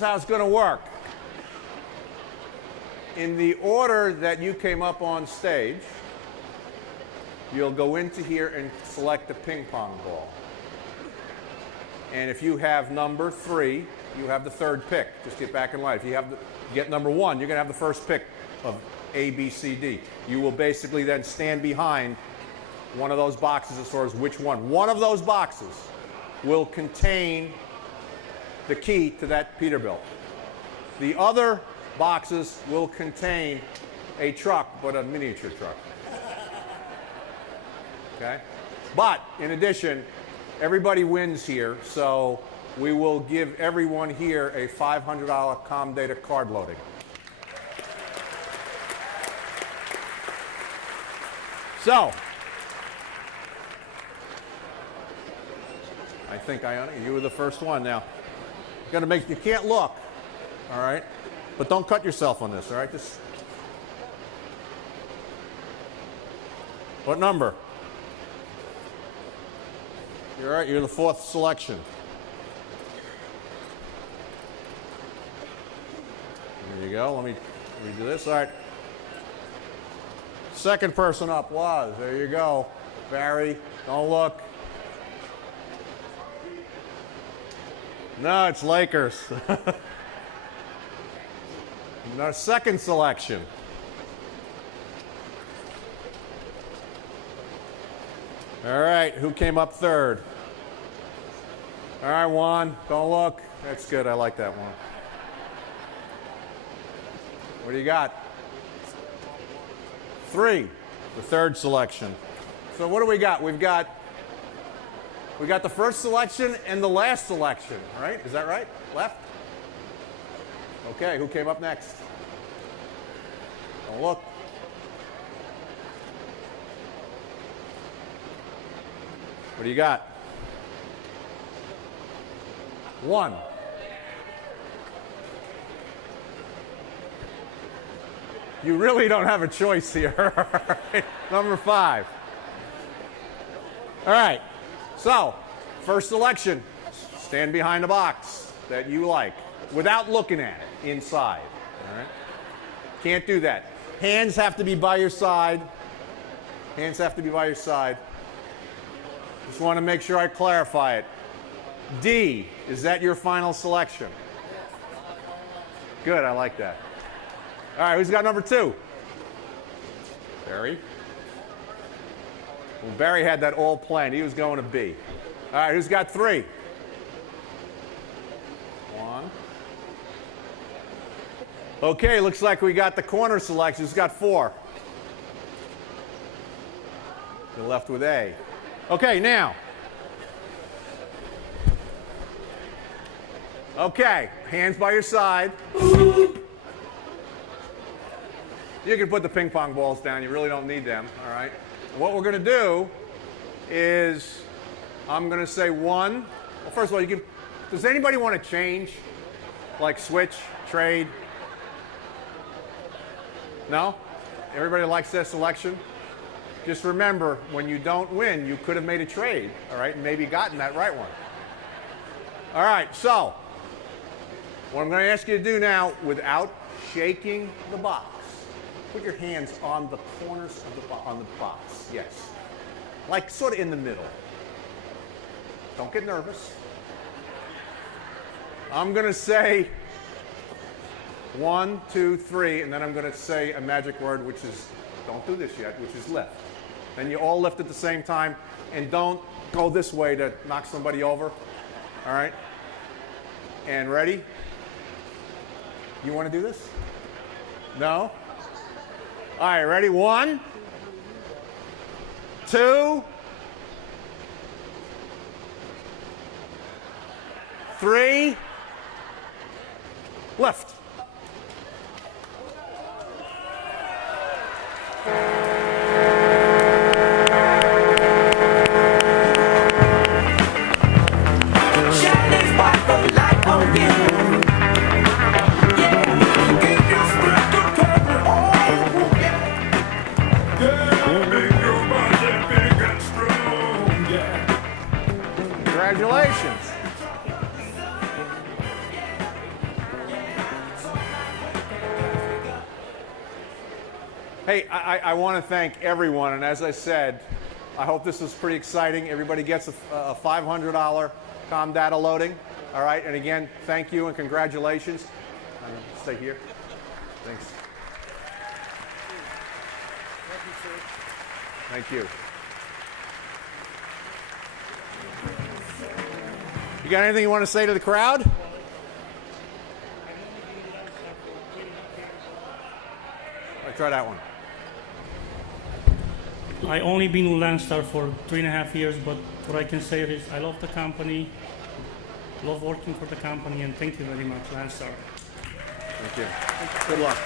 is how it's going to work. In the order that you came up on stage, you'll go into here and select the ping pong ball. And if you have number 3, you have the third pick. Just get back in line. If you get number 1, you're going to have the first pick of A, B, C, D. You will basically then stand behind one of those boxes as far as which one. One of those boxes will contain the key to that Peterbilt. The other boxes will contain a truck, but a miniature truck. Okay? But in addition, everybody wins here, so we will give everyone here a $500 Comdata card loading. So, I think, Ionia, you were the first one. Now, you can't look, all right? But don't cut yourself on this, all right? Just, what number? You're all right, you're the 4th selection. There you go, let me do this, all right. Second person up was, there you go. Barry, don't look. No, it's Lakers. Our second selection. All right, who came up third? All right, Juan, don't look. That's good, I like that one. What do you got? 3, the third selection. So what do we got? We got the first selection and the last selection, right? Is that right? Left? Okay, who came up next? Don't look. What do you got? 1. You really don't have a choice here. Number 5. All right. So, first selection, stand behind a box that you like without looking at it inside. All right? Can't do that. Hands have to be by your side. Hands have to be by your side. Just want to make sure I clarify it. D, is that your final selection? Good, I like that. All right, who's got number 2? Barry. Well, Barry had that all planned. He was going to B. All right, who's got 3? 1. Okay, looks like we got the corner selection. Who's got 4? You're left with A. Okay, now. Okay, hands by your side. You can put the ping pong balls down. You really don't need them, all right? And what we're going to do is I'm going to say 1. Well, first of all, does anybody want to change? Like switch, trade? No? Everybody likes their selection? Just remember, when you don't win, you could have made a trade, all right, and maybe gotten that right one. All right, so what I'm going to ask you to do now, without shaking the box, put your hands on the corners of the box. Yes. Like sort of in the middle. Don't get nervous. I'm going to say 1, 2, 3, and then I'm going to say a magic word, which is, don't do this yet, which is lift. Then you all lift at the same time, and don't go this way to knock somebody over. All right? And ready? You want to do this? No? All right, ready? 1, 2, 3, lift. Congratulations. Hey, I want to thank everyone, and as I said, I hope this was pretty exciting. Everybody gets a $500 Comdata loading. All right, and again, thank you and congratulations. Stay here. Thanks. Thank you. You got anything you want to say to the crowd? All right, try that one. I only been with Landstar for 3.5 years, but what I can say is I love the company, love working for the company, and thank you very much, Landstar. Thank you. Good luck.